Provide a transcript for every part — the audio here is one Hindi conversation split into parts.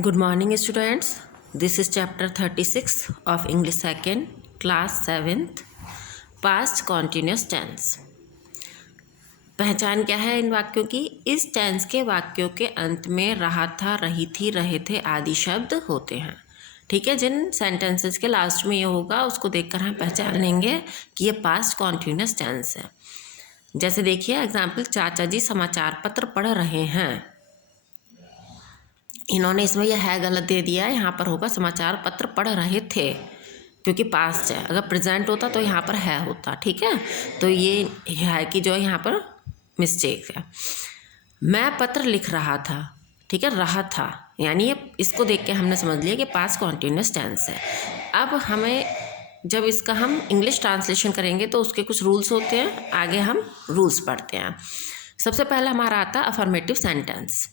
Good morning, students. This is chapter 36 of English 2nd, class 7th, past continuous tense. पहचान क्या है इन वाक्यों की? इस टेंस के वाक्यों के अंत में रहा था, रही थी, रहे थे आदि शब्द होते हैं। ठीक है, जिन सेंटेंसेस के लास्ट में ये होगा उसको देखकर हम पहचान लेंगे कि ये पास्ट कॉन्टिन्यूस टेंस है। जैसे देखिए एग्जाम्पल, चाचा जी समाचार पत्र पढ़ रहे हैं। इन्होंने इसमें यह है गलत दे दिया है, यहाँ पर होगा समाचार पत्र पढ़ रहे थे, क्योंकि पास्ट है। अगर प्रेजेंट होता तो यहाँ पर है होता। ठीक है, तो ये है कि जो यहाँ पर मिस्टेक है। मैं पत्र लिख रहा था। ठीक है, रहा था यानी ये इसको देख के हमने समझ लिया कि पास्ट कॉन्टिन्यूस टेंस है। अब हमें जब इसका हम इंग्लिश ट्रांसलेशन करेंगे तो उसके कुछ रूल्स होते हैं, आगे हम रूल्स पढ़ते हैं। सबसे पहले हमारा आता है अफर्मेटिव सेंटेंस।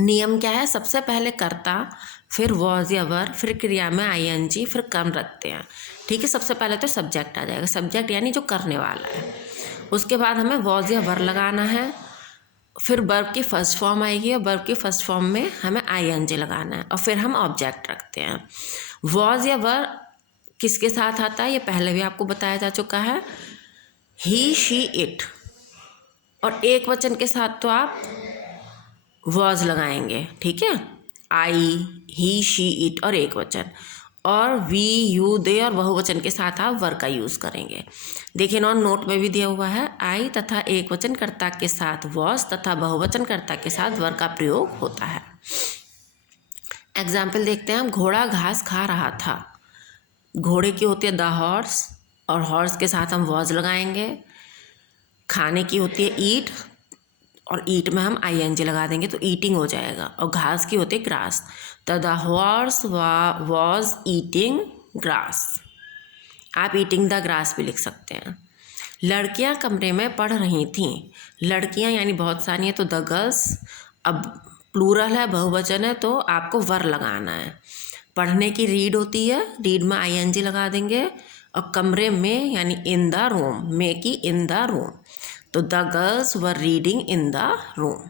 नियम क्या है? सबसे पहले कर्ता, फिर वॉज या वर, फिर क्रिया में आईएनजी, फिर कर्म रखते हैं। ठीक है, सबसे पहले तो सब्जेक्ट आ जाएगा, सब्जेक्ट यानी जो करने वाला है। उसके बाद हमें वॉज या वर लगाना है, फिर वर्ब की फर्स्ट फॉर्म आएगी और वर्ब की फर्स्ट फॉर्म में हमें आईएनजी लगाना है, और फिर हम ऑब्जेक्ट रखते हैं। वॉज या वर किसके साथ आता है ये पहले भी आपको बताया जा चुका है, ही, शी, इट। और एक वचन के साथ तो आप वॉज लगाएंगे। ठीक है, आई, ही, शी, इट और एक वचन। और वी, यू, दे और बहुवचन के साथ आप वर का यूज़ करेंगे। देखिए नोट में भी दिया हुआ है, आई तथा एक वचन कर्ता के साथ वॉज तथा बहुवचन कर्ता के साथ वर का प्रयोग होता है। एग्जाम्पल देखते हैं हम। घोड़ा घास खा रहा था। घोड़े की होती है द हॉर्स, और हॉर्स के साथ हम वॉज लगाएंगे। खाने की होती है ईट, और ईट में हम आईएनजी लगा देंगे तो ईटिंग हो जाएगा। और घास की होती है ग्रास, तो the horse was eating grass. आप ईटिंग द ग्रास भी लिख सकते हैं। लड़कियां कमरे में पढ़ रही थीं। लड़कियां यानी बहुत सारी हैं तो द गर्ल्स। अब प्लूरल है, बहुवचन है, तो आपको वर लगाना है। पढ़ने की रीड होती है, रीड में आईएनजी लगा देंगे। और कमरे में यानी इन द रूम, में की इन द रूम, तो the girls were reading in the room.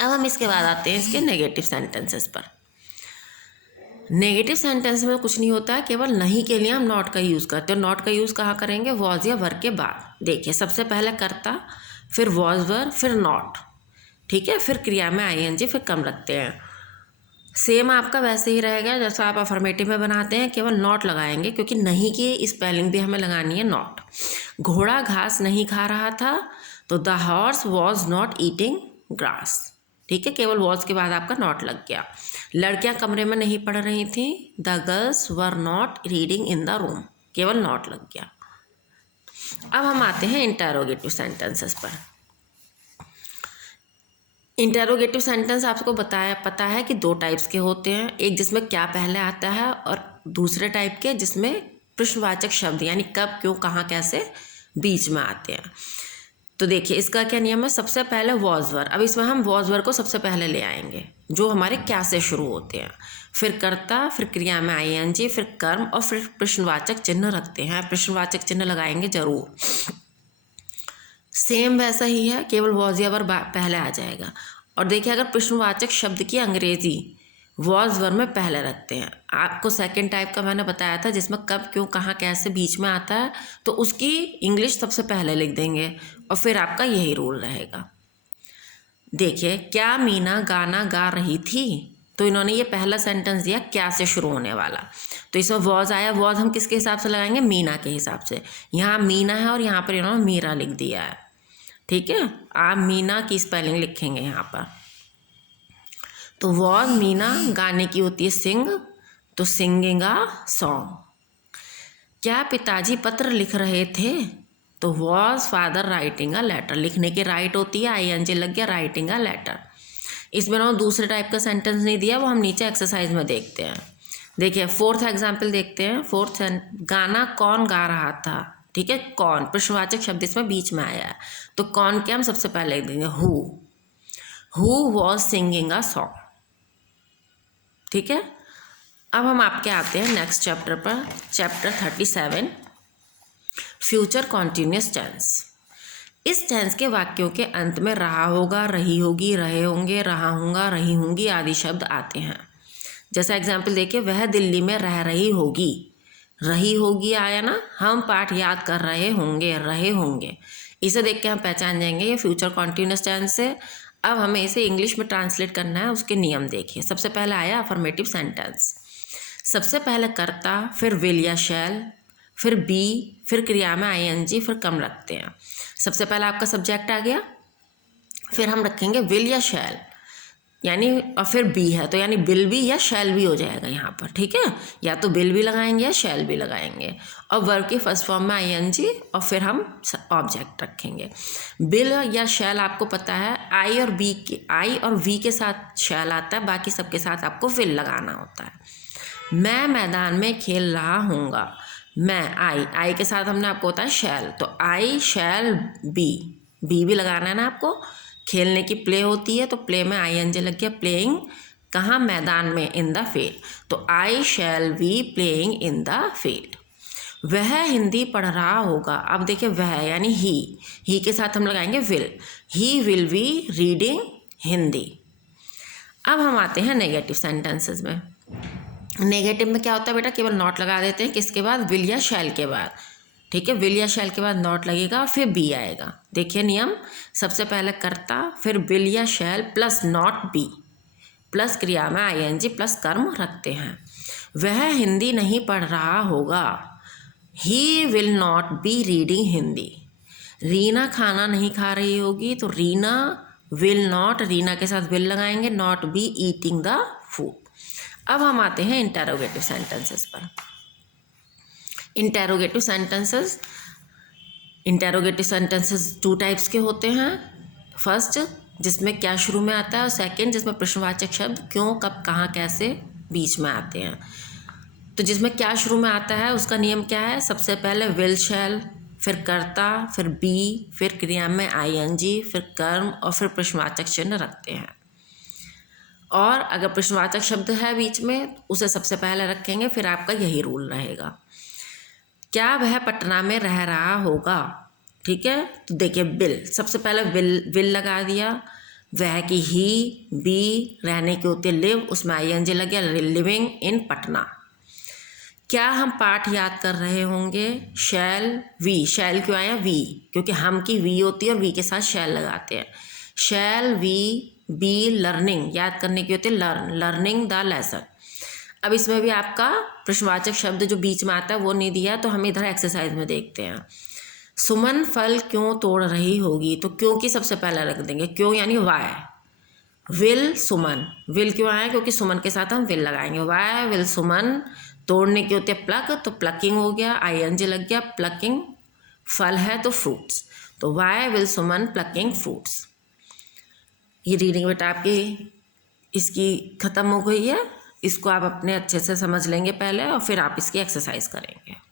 अब हम इसके बाद आते हैं इसके नेगेटिव सेंटेंसेस पर। नेगेटिव सेंटेंस में कुछ नहीं होता है, केवल नहीं के लिए हम नॉट का यूज़ करते हैं। नॉट का यूज़ कहाँ करेंगे? वॉज या वर के बाद। देखिए सबसे पहले कर्ता, फिर वॉज, वर, फिर नॉट। ठीक है, फिर क्रिया में आईएनजी, फिर कम रखते हैं। सेम आपका वैसे ही रहेगा जैसा आप अफर्मेटिव में बनाते हैं, केवल नॉट लगाएंगे क्योंकि नहीं की स्पेलिंग भी हमें लगानी है नॉट। घोड़ा घास नहीं खा रहा था, तो the horse was not eating grass. ठीक है, केवल वॉज के बाद आपका नॉट लग गया। लड़कियां कमरे में नहीं पढ़ रही थी, the girls were not reading in the room, केवल नॉट लग गया। अब हम आते हैं इंटरोगेटिव सेंटेंसेस पर। इंटरोगेटिव सेंटेंस आपको पता है कि दो टाइप्स के होते हैं, एक जिसमें क्या पहले आता है और दूसरे टाइप के जिसमें प्रश्नवाचक शब्द यानी कब, क्यों, कहाँ, कैसे बीच में आते हैं। तो देखिए इसका क्या नियम है? सबसे पहले वॉज वर। अब इसमें हम वॉज वर को सबसे पहले ले आएंगे जो हमारे क्या से शुरू होते हैं, फिर कर्ता, फिर क्रिया में आईएनजी, फिर कर्म और फिर प्रश्नवाचक चिन्ह रखते हैं। प्रश्नवाचक चिन्ह लगाएंगे जरूर। सेम वैसा ही है, केवल वॉज या वर पहले आ जाएगा। और देखिए अगर प्रश्नवाचक शब्द की अंग्रेजी वॉज वर में पहले रखते हैं। आपको सेकंड टाइप का मैंने बताया था जिसमें कब, क्यों, कहाँ, कैसे बीच में आता है, तो उसकी इंग्लिश सबसे पहले लिख देंगे और फिर आपका यही रूल रहेगा। देखिए क्या मीना गाना गा रही थी, तो इन्होंने ये पहला सेंटेंस दिया क्या से शुरू होने वाला, तो इसमें वॉज आया। वॉज हम किसके हिसाब से लगाएंगे? मीना के हिसाब से। यहाँ मीना है और यहाँ पर इन्होंने मीरा लिख दिया है। ठीक है, आप मीना की स्पेलिंग लिखेंगे यहाँ पर। तो वॉज मीना, गाने की होती है सिंग, तो सिंगिंग अ सॉन्ग। क्या पिताजी पत्र लिख रहे थे, तो was father writing a letter. लिखने की राइट होती है, आईएनजी लग गया, राइटिंग अ लेटर। इसमें ना दूसरे टाइप का सेंटेंस नहीं दिया, वो हम नीचे एक्सरसाइज में देखते हैं। देखिए फोर्थ एग्जाम्पल देखते हैं। फोर्थ, गाना कौन गा रहा था। ठीक है, कौन प्रश्नवाचक शब्द इसमें बीच में आया है, तो कौन क्या हम सबसे पहले लिख देंगे who was singing a song. ठीक है, अब हम आपके आते हैं नेक्स्ट चैप्टर पर, चैप्टर 37 फ्यूचर कॉन्टिन्यूस टेंस। इस टेंस के वाक्यों के अंत में रहा होगा, रही होगी, रहे होंगे, रहा हूँगा, रही होंगी आदि शब्द आते हैं। जैसा एग्जाम्पल देखिए, वह दिल्ली में रह रही होगी, रही होगी आया ना, हम पाठ याद कर रहे होंगे, रहे होंगे। इसे देख के हम पहचान जाएंगे ये फ्यूचर कॉन्टिन्यूस टेंस है। अब हमें इसे इंग्लिश में ट्रांसलेट करना है, उसके नियम देखिए। सबसे पहले आया अफर्मेटिव सेंटेंस। सबसे पहले कर्ता, फिर विल या शैल, फिर बी, फिर क्रिया में आईएनजी, फिर कम रखते हैं। सबसे पहले आपका सब्जेक्ट आ गया, फिर हम रखेंगे विल या शैल यानी, और फिर बी है तो यानी बिल भी या शैल भी हो जाएगा यहाँ पर, ठीक है। या तो बिल भी लगाएंगे या शैल भी लगाएंगे, और वर्ब की फर्स्ट फॉर्म में आईएनजी, और फिर हम ऑब्जेक्ट रखेंगे। बिल या शैल आपको पता है, आई और वी के साथ शैल आता है, बाकी सबके साथ आपको विल लगाना होता है। मैं मैदान में खेल रहा हूँगा, मैं आई के साथ हमने आपको होता है शैल, तो आई शैल बी भी लगाना है ना आपको। खेलने की प्ले होती है तो प्ले में आईएनजी लग गया, प्लेइंग कहाँ, मैदान में, इन द फील्ड, तो I shall be playing in the field. वह हिंदी पढ़ रहा होगा, अब देखिए वह यानी ही के साथ हम लगाएंगे will, he will be reading Hindi. अब हम आते हैं नेगेटिव सेंटेंसेस में। नेगेटिव में क्या होता है बेटा, केवल नॉट लगा देते हैं, किसके बाद, विल या शैल के बाद, ठीक है। विल या शैल के बाद नॉट लगेगा, फिर बी आएगा। देखिए नियम, सबसे पहले कर्ता, फिर विल या शैल प्लस नॉट बी, प्लस क्रिया में आईएनजी प्लस कर्म रखते हैं। वह हिंदी नहीं पढ़ रहा होगा, he will not be reading Hindi. Reena खाना नहीं खा रही होगी, तो रीना विल नॉट, रीना के साथ विल लगाएंगे, not be eating the food. अब हम आते हैं इंटेरोगेटिव सेंटेंसेस पर। इंटेरोगेटिव सेंटेंसेस टू टाइप्स के होते हैं। फर्स्ट जिसमें क्या शुरू में आता है, और सेकंड जिसमें प्रश्नवाचक शब्द क्यों, कब, कहाँ, कैसे बीच में आते हैं। तो जिसमें क्या शुरू में आता है उसका नियम क्या है, सबसे पहले विल शैल, फिर कर्ता, फिर बी, फिर क्रिया में आईएनजी, फिर कर्म, और फिर प्रश्नवाचक चिन्ह रखते हैं। और अगर प्रश्नवाचक शब्द है बीच में उसे सबसे पहले रखेंगे, फिर आपका यही रूल रहेगा। क्या वह पटना में रह रहा होगा, ठीक है। तो देखिए बिल, सबसे पहले विल लगा दिया, वह की ही, बी रहने की होती है लिव, उसमें आईएनजी लग गया, लिविंग इन पटना। क्या हम पाठ याद कर रहे होंगे, शैल वी, शैल क्यों आया, वी क्योंकि हम की वी होती है और वी के साथ शैल लगाते हैं। शैल वी बी लर्निंग, याद करने की होती है लर्निंग द लेसन। अब इसमें भी आपका प्रश्नवाचक शब्द जो बीच में आता है वो नहीं दिया, तो हम इधर एक्सरसाइज में देखते हैं। सुमन फल क्यों तोड़ रही होगी, तो क्यों की सबसे पहले रख देंगे, क्यों यानी वाई। विल सुमन, विल क्यों आया, क्योंकि सुमन के साथ हम विल लगाएंगे, वाई विल सुमन। तोड़ने की होती है प्लक, तो प्लकिंग हो गया, आईएनजी लग गया, प्लकिंग। फल है तो फ्रूट्स, तो why will Suman plucking fruits. ये रीडिंग बेटा आपकी इसकी ख़त्म हो गई है। इसको आप अपने अच्छे से समझ लेंगे पहले, और फिर आप इसकी एक्सरसाइज करेंगे।